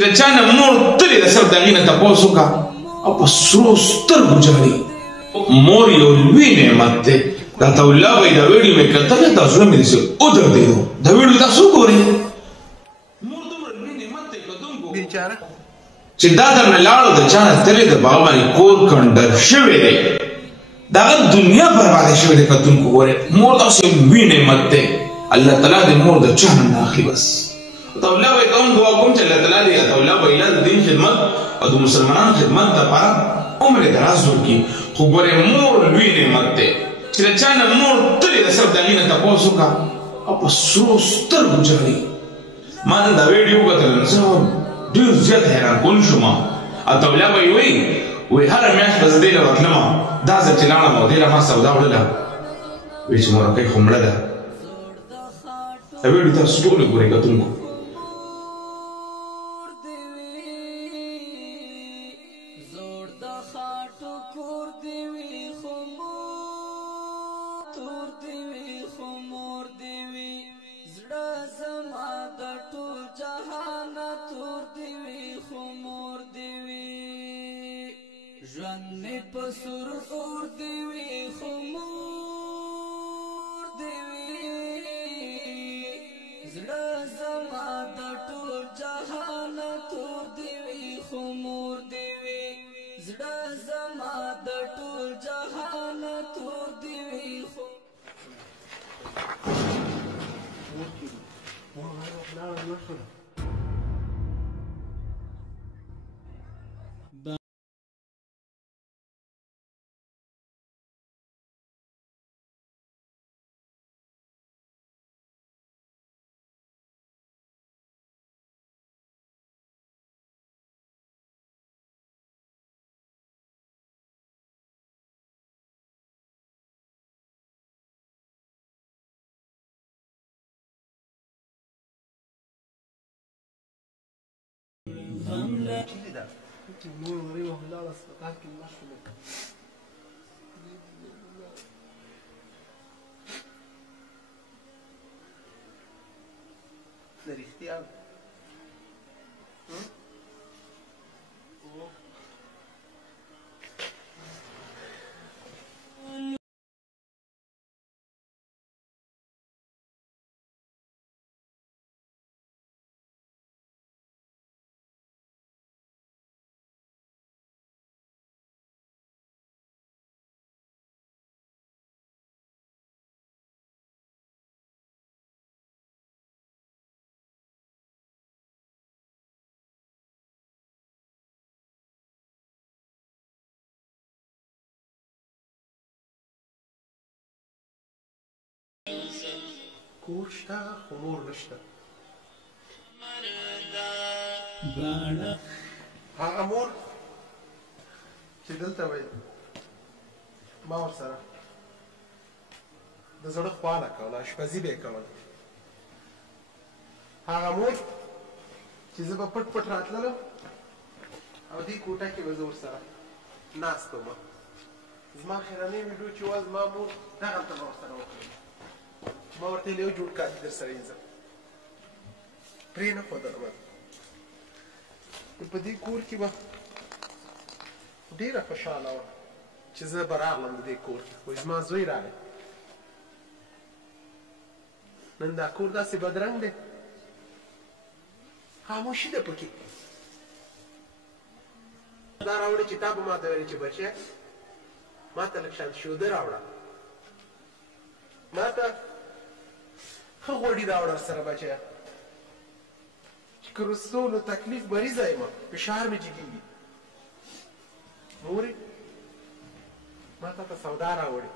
د چا نه مور تلې ده صرف د هغې نه تپوس وکړه او په سرو سترګو ژاړي. مور یو لوی نعمت دی. دا طاوله به یې دا ویډیو مې کتلې دا زړه مې داسې ودردېدو. دا ویډیو تاسو وګورئ. مور دومره لوی نعمت دی کتونکو چې دا درنه لاړو د چا نه تلې ده په هغه باندې کور کنډر شوی دی. د هغه دنیا برباده شوې ده کتونکو. ګورئ مور داسې لوی نعمت دی. الله تعالی دې مور د چا نه نه اخلي. بس طاوله به یې کوم دعا کوم چې الله تعالی دې طاوله به یې د دین خدمت او د مسلمانانو خدمت دپاره عمر یې دراز وکړي. خو ګورئ مور لوی نعمت دی چې د چا نه مور تلې ده صرف د هغې نه تپوس وکړه او په سرو سترګو ژاړي. ما نن دا ویډیو وکتل زه ډېر زیات حیران کون شوم. او طاوله به یې وایي هره میاشت به زه دې له ورتلم دا ځل چې لاړم او دې له ما سودا وړله وایي چې مورکۍ خو مړه ده. دا ویډیو تاسو ټول وګورئ کتونکو. ژوند مې په سور اور دی وي خو مور دی وي زړه زما د ټول جهان تور دی وي خو مور دی وي زړه زما د ټول جهان تور دی وي خو کور شته خو مور نشته. هغه مور چې دلته وی ما ورسره د زړه خواله کوله اشپزي به یې کوله. هغه مور چې زه به پټ پټ راتللم او دې کوټه کې به زه ورسره ناست وم. زما خیرنۍ ویډیو چې وه زما مور دغلته به ورسره وکړم. ما ورته ویل یو جوړ کالي در سره ینځم پرې نه ښودلم. په دې کور کې به ډېره خوشحاله وه چې زه به راغلم د دې کور کې. وایي زما زوی راغی. نن دا کور داسې بدرنګ دی خاموشي ده پکې. دا راوړې چې تا به ما ته ویلې چې بچی ما ته لږ شان شوده راوړه ما ته ښه غوړي راوړه سره بچیه چې که رسولو تکلیف بریزه یم فشار مې جګېږي. مورې ما ته ته سودا راوړې.